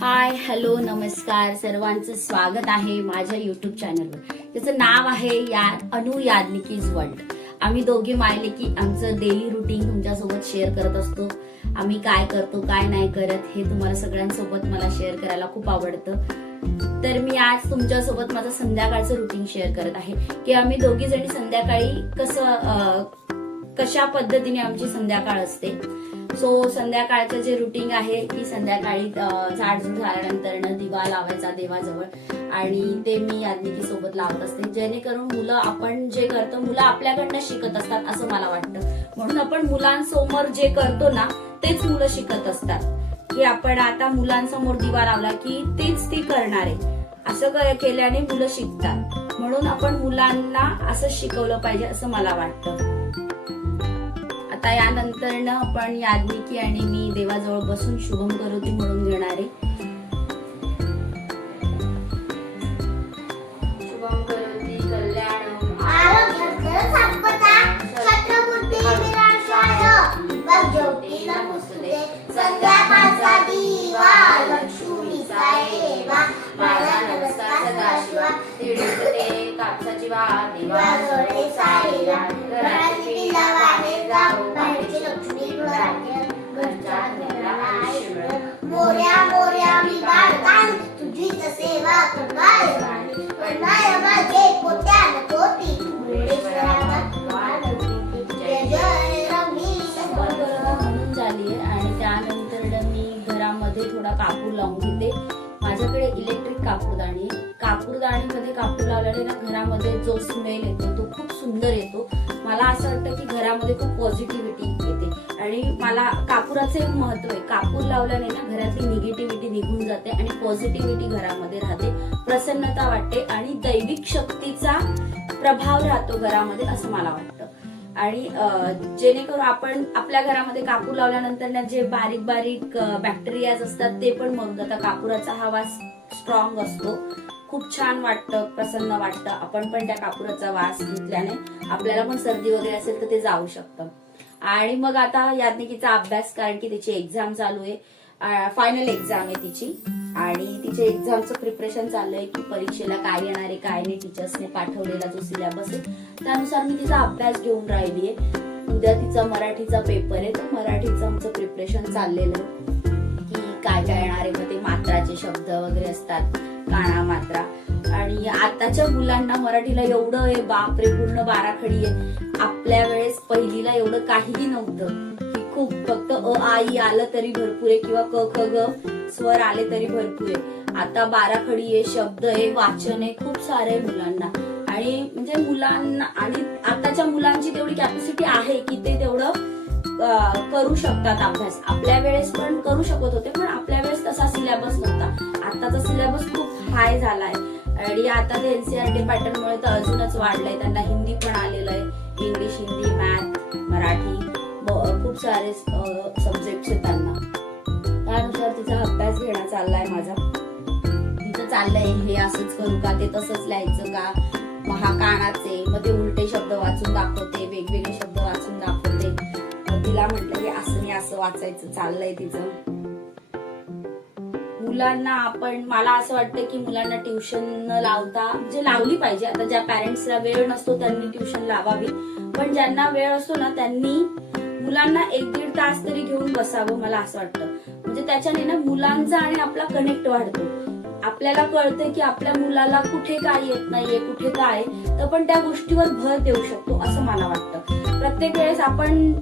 Hi hello नमस्कार सर्वांचं स्वागत आहे माझ्या युट्यूब चॅनलवर. त्याचं नाव आहे अनु याज्ञिकीज वर्ल्ड. आम्ही दोघी मायले की आमचं डेली रुटीन तुमच्यासोबत शेअर करत असतो. आम्ही काय करतो काय नाही करत हे तुम्हाला सगळ्यांसोबत मला शेअर करायला खूप आवडतं. तर मी आज तुमच्यासोबत माझं संध्याकाळचं रुटीन शेअर करत आहे की आम्ही दोघी जणी संध्याकाळी कशा पद्धतीने आमची संध्याकाळ असते. सो संध्याकाळचं जे रुटीन आहे की संध्याकाळी झाडझूड झाल्यानंतर दिवा लावायचा देवाजवळ आणि ते मी याज्ञिकी सोबत लावत असते, जेणेकरून मुलं आपण जे करतो मुलं आपल्याकडनं शिकत असतात असं मला वाटतं. म्हणून आपण मुलांसमोर जे करतो ना तेच मुलं शिकत असतात की आपण आता मुलांसमोर दिवा लावला की तेच ती करणार आहे. असं केल्याने मुलं शिकतात. म्हणून आपण मुलांना असं शिकवलं पाहिजे असं मला वाटतं. आता यानंतर आपण याज्ञिकी आणि मी देवाजवळ बसून शुभम करोती म्हणून घेणार आहे. शुभम करोती कल्याणम आरोग्यं संपदा छत्रपुर्ती विनाशाय वज्रोक्ती नमस्ते संध्याकाळचा दिवा लक्ष्मीचा देवा माझा नमस्कार सदाशिवा तिळते कापसाची वात देवाजवळ साईला घरातली पिला बाहेर जाऊ बाहेरची लक्ष्मी घरच्या मोर्या मोर्या मी बाळकान तुझीच सेवा करणार माझे कोट्यान कोटी जय जय रमेश म्हणून झाली. आणि त्यानंतर मी घरामध्ये थोडा कापूर लावून घेते. माझ्याकडे इलेक्ट्रिक कापूरदाणी आहे. कापूरदाणीमध्ये कापूर लावल्याने ना घरामध्ये जो स्मेल येतो तो खूप सुंदर येतो. मला असं वाटतं की घरामध्ये खूप पॉझिटिव्हिटी येते आणि मला कापुराचं एक महत्व आहे. कापूर लावल्याने ना घरातली निगेटिव्हिटी निघून जाते आणि पॉझिटिव्हिटी घरामध्ये राहते, प्रसन्नता वाटते आणि दैविक शक्तीचा प्रभाव राहतो घरामध्ये असं मला वाटतं. आणि जेणेकरून आपण आपल्या घरामध्ये कापूर लावल्यानंतर जे बारीक बारीक बॅक्टेरियाज असतात ते पण मरून जातात. कापुराचा हा वास स्ट्रॉंग असतो, खूप छान वाटतं, प्रसन्न वाटतं. आपण पण त्या कापुराचा वास घेतल्याने आपल्याला पण सर्दी वगैरे असेल तर ते जाऊ शकतं. आणि मग आता याज्ञिकीचा अभ्यास, कारण की तिची एक्झाम चालू आहे, फायनल एक्झाम आहे तिची आणि तिच्या एक्झामचं प्रिपरेशन चाललंय की परीक्षेला काय येणार आहे काय नाही. टीचर्सने पाठवलेला जो सिलेबस आहे त्यानुसार मी तिचा अभ्यास घेऊन राहिलीये. उद्या तिचा मराठीचा पेपर आहे तर मराठीचं आमचं प्रिपरेशन चाललेलं की काय काय येणार आहे. मग ते मात्राचे शब्द वगैरे असतात, काना मात्रा. आणि आताच्या मुलांना मराठीला एवढं आहे बापरे, पूर्ण बाराखडी आहे. आपल्या वेळेस पहिलीला एवढं काहीही नव्हतं की खूप फक्त अ आ इ आलं तरी भरपूर आहे किंवा क ख ग स्वर आले तरी भरपूर आहे. आता बाराखडी आहे, शब्द आहे, वाचन आहे, खूप सारे मुलांना. आणि म्हणजे मुलांना आणि आताच्या मुलांची तेवढी कॅपॅसिटी आहे की ते तेवढं करू शकतात अभ्यास. आपल्या वेळेस पण करू शकत होते पण आपल्या वेळेस तसा सिलेबस नव्हता. आताचा सिलेबस खूप हाय झालाय आणि आता ते एनसीईआरटी पॅटर्नमुळे तर अजूनच वाढलंय. त्यांना हिंदी पण आलेलं आहे, इंग्लिश, हिंदी, मॅथ, मराठी, खूप सारे सब्जेक्ट्स आहेत त्यांना. त्यानुसार तिचा अभ्यास घेणं चाललाय माझा. तिचं चाललंय हे असंच करू का, ते तसंच लिहायचं का, मग हा कानाचे, मग ते उलटे शब्द वाचून दाखवते, वेगवेगळे शब्द वाचून दाखवते. तिला म्हटलं की असं नाही असं वाचायचं चाललंय तिचं. मुलांना मला असं वाटतं की मुलांना ट्युशन न लावता म्हणजे लावली पाहिजे. आता ज्या पॅरेंट्सला वेळ नसतो त्यांनी ट्युशन लावावी, पण ज्यांना वेळ असतो ना त्यांनी मुलांना 1-1.5 तास तरी घेऊन बसावं मला असं वाटतं. म्हणजे त्याच्याने ना मुलांचा आणि आपला कनेक्ट वाढतो. आपल्याला कळतं की आपल्या मुलाला कुठे काय येत नाहीये, कुठे काय, तर पण त्या गोष्टीवर भर देऊ शकतो असं मला वाटतं. प्रत्येक वेळेस आपण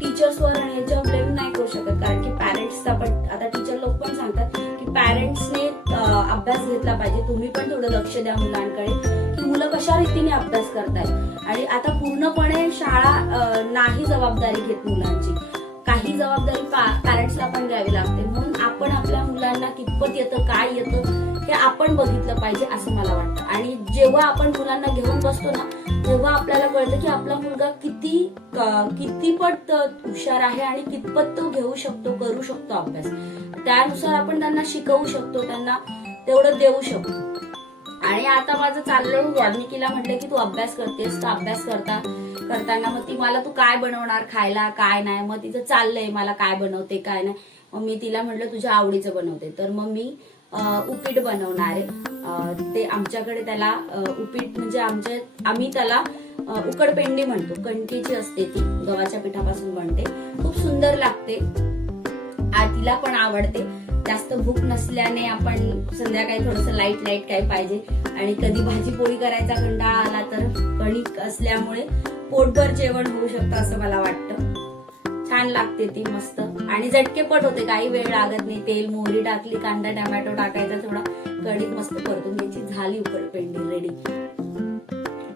टीचर्सवर आणि याच्यावर ब्लेम नाही करू शकत, कारण की पॅरेंट्सचा पण आता टीचर लोक पण सांगतात की पॅरेंट्सने अभ्यास घेतला पाहिजे. तुम्ही पण थोडं लक्ष द्या मुलांकडे की मुलं कशा रीतीने अभ्यास करतायत. आणि आता पूर्णपणे शाळा नाही जबाबदारी घेत मुलांची, काही जबाबदारी पॅरेंट्सला पण द्यावी लागते. म्हणून आपण आपल्या मुलांना कितपत येतं काय येतं हे आपण बघितलं पाहिजे असं मला वाटतं. आणि जेव्हा आपण मुलांना घेऊन बसतो ना तेव्हा आपल्याला कळतं की आपला मुलगा कितीपट हुशार आहे आणि कितपत तो घेऊ शकतो, करू शकतो अभ्यास. त्यानुसार आपण त्यांना शिकवू शकतो, त्यांना तेवढं देऊ शकतो. आणि आता माझं चाललंय, याज्ञिकीला म्हटलं की तू अभ्यास करतेस तर अभ्यास करताना मग ती मला तू काय बनवणार खायला काय नाही, मग तिचं चाललंय मला काय बनवते काय नाही. मग मी तिला म्हटलं तुझ्या आवडीचं बनवते, तर मग मी उपीट बनवणार आहे. ते आमच्याकडे त्याला उपीट म्हणजे आम्ही त्याला उकडपेंडी म्हणतो. कणकेची असते ती, गव्हाच्या पिठापासून बनते, खूप सुंदर लागते. तिला पण आवडते. जास्त भूक नसल्याने आपण संध्याकाळी थोडंसं लाईट काय पाहिजे, आणि कधी भाजी पोळी करायचा कंटाळा आला तर कणिक असल्यामुळे पोटभर जेवण होऊ शकतं असं मला वाटतं. छान लागते ती, मस्त आणि झटकेपट होते, काही वेळ लागत नाही. तेल मोहरी टाकली, कांदा टोमॅटो टाकायचा, थोडा कणिक मस्त परतून घ्यायची, झाली उकडपेंडी रेडी.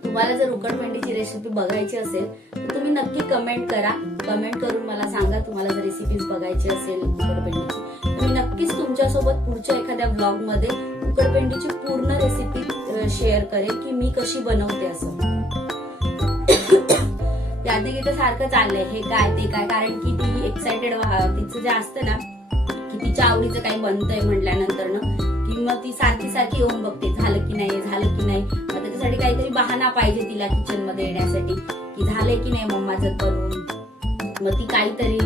तुम्हाला जर उकडपेंडीची रेसिपी बघायची असेल तर तुम्ही नक्की कमेंट करा. कमेंट करून मला सांगा तुम्हाला जर रेसिपीज बघायची असेल उकडपेंडीची, मी नक्कीच तुमच्यासोबत पुढच्या एखाद्या ब्लॉग मध्ये उकडपेंडीची पूर्ण रेसिपी शेअर करेन की मी कशी बनवते असं. यादी सारखं चाललंय, हे काय ते काय, कारण की ती एक्साइटेड, तिचं जे असतं ना की तिच्या आवडीचं काही बनतंय म्हटल्यानंतर ना की मग ती सारखी येऊन बघते, झालं की नाही झालं की नाही. मग त्याच्यासाठी काहीतरी बहाणा पाहिजे तिला किचन मध्ये येण्यासाठी, की झालंय की नाही मम्माचं बनवून. मग ती काहीतरी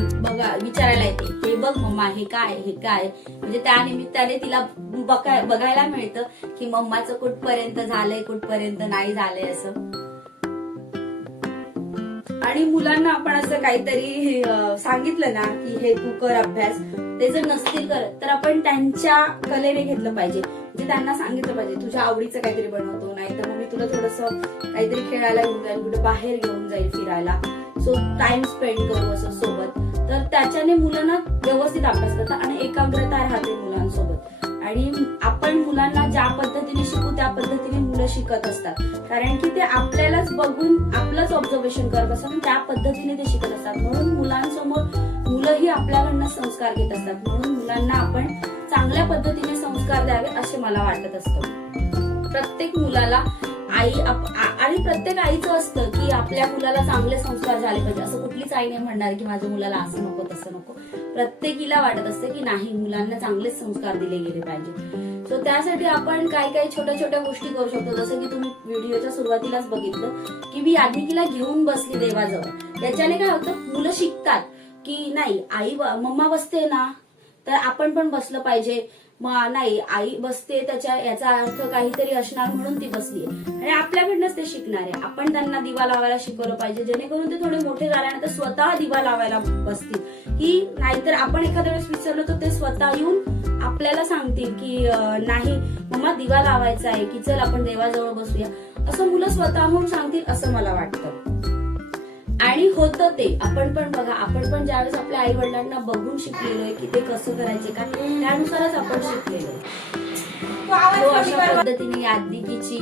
विचारायला येते, हे बघ मम्मा हे काय हे काय. म्हणजे त्या निमित्ताने तिला बघायला मिळतं की मम्माचं कुठपर्यंत झालंय कुठपर्यंत नाही झालंय असं. आणि मुलांना आपण असं काहीतरी सांगितलं ना की हे तू कर अभ्यास, ते जर नसतील करत तर आपण त्यांच्या कलेने घेतलं पाहिजे. म्हणजे त्यांना सांगितलं पाहिजे तुझ्या आवडीचं काहीतरी बनवतो, नाही तर मग मी तुला थोडंसं काहीतरी खेळायला घेऊन जाईल, कुठे बाहेर घेऊन जाईल फिरायला, सो टाइम स्पेंड करू असं सोबत. तर त्याच्याने मुलांना व्यवस्थित अभ्यास करतात आणि एकाग्रता राहते मुलांसोबत. आणि आपण मुलांना ज्या पद्धतीने शिकू त्या पद्धतीने मुलं शिकत असतात, कारण की ते आपल्यालाच बघून आपलंच ऑब्झर्वेशन करत असतात आणि त्या पद्धतीने ते शिकत असतात. म्हणून मुलांसमोर मुलंही आपल्याकडनं संस्कार घेत असतात. म्हणून मुलांना आपण चांगल्या पद्धतीने संस्कार द्यावे असे मला वाटत असतं. प्रत्येक मुलाला आई आणि प्रत्येक आईचं असतं की आपल्या मुलाला चांगले संस्कार झाले पाहिजे. असं कुठलीच आई नाही म्हणणार की माझ्या मुलाला असं नको तसं नको. प्रत्येकीला वाटत असते की नाही, मुलांना चांगलेच संस्कार दिले गेले पाहिजे. सो त्यासाठी आपण काही छोट्या छोट्या गोष्टी करू शकतो. जसं की तुम्ही व्हिडिओच्या सुरुवातीलाच बघितलं की मी याज्ञिकीला घेऊन बसली देवाजवळ. याच्याने काय होतं, मुलं शिकतात की नाही आई मम्मा बसते ना तर आपण पण बसलं पाहिजे. नाही आई बसते याचा अर्थ काहीतरी असणार म्हणून ती बसलीये, आणि आपल्याकडनंच ते शिकणार आहे. आपण त्यांना दिवा लावायला शिकवलं पाहिजे, जेणेकरून ते थोडे मोठे झाल्यानंतर स्वतः दिवा लावायला बसतील. की नाहीतर आपण एखाद्या वेळेस विसरलो तर ते स्वतः येऊन आपल्याला सांगतील की नाही मम्मा दिवा लावायचा आहे, की चल आपण देवाजवळ बसूया, असं मुलं स्वतःहून सांगतील असं मला वाटतं. आणि होतं ते. आपण पण बघा, आपण पण ज्यावेळेस आपल्या आई वडिलांना बघून शिकलेलो आहे की ते कसं करायचे का, त्यानुसारच आपण शिकलेलो आहे. अशा पद्धतीने याज्ञिकीची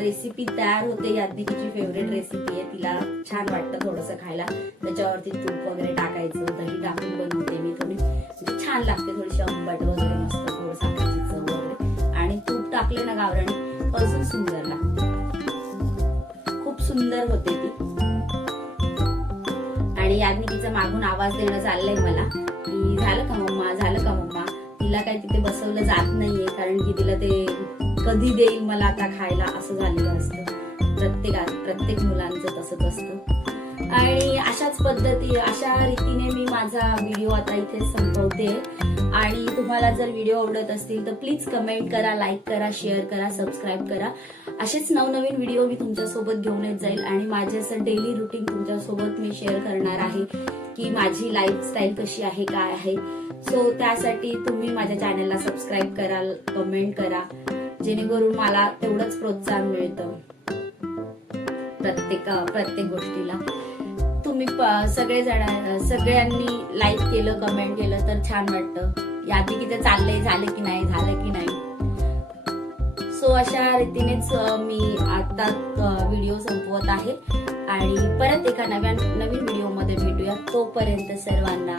रेसिपी तयार होते. याज्ञिकीची फेवरेट रेसिपी आहे, तिला छान वाटतं थोडंसं खायला. त्याच्यावरती तूप वगैरे टाकायचं, दही टाकून बनवते मी थोडी, म्हणजे छान लागते, थोडीशी आंबट वगैरे मस्त, थोडं साखरेची चव वगैरे, आणि तूप टाकले ना गावरानी अजून सुंदर लागते. खूप सुंदर होते ती. आणि याज्ञिकीचा मागून आवाज देणं चाललंय मला की झालं का मम्मा झालं का मम्मा. तिला काही तिथे बसवलं जात नाहीये, कारण की तिला ते कधी देईल मला आता खायला असं झालेलं असतं. प्रत्येक मुलांचं तसंच असतं. आणि अशा रीतीने मी माझा व्हिडिओ आता इथे संपवते. आणि तुम्हाला जर व्हिडिओ आवडत असतील तर प्लीज कमेंट करा, लाईक करा, शेअर करा, सबस्क्राईब करा. असेच नवनवीन व्हिडिओ मी तुमच्यासोबत घेऊन येत जाईल. आणि माझे असं डेली रुटीन तुमच्यासोबत मी शेअर करणार आहे की माझी लाईफस्टाईल कशी आहे, काय आहे. सो त्यासाठी तुम्ही माझ्या चॅनलला सबस्क्राईब करा, कमेंट करा, जेणेकरून मला तेवढंच प्रोत्साहन मिळतं प्रत्येक गोष्टीला. तुम्ही सगळ्यांनी लाईक केलं, कमेंट केलं तर छान वाटतं. याज्ञिकीचं चाललंय, झालं की नाही. सो अशा रीतीनेच मी आता व्हिडिओ संपवत आहे. आणि परत एका नवीन व्हिडिओ मध्ये भेटूया. तोपर्यंत सर्वांना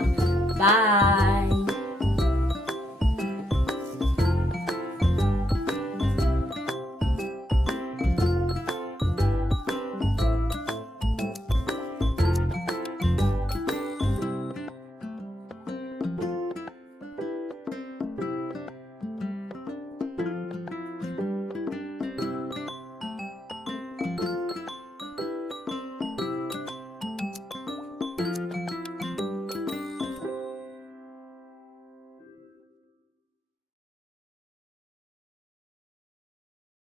बाय.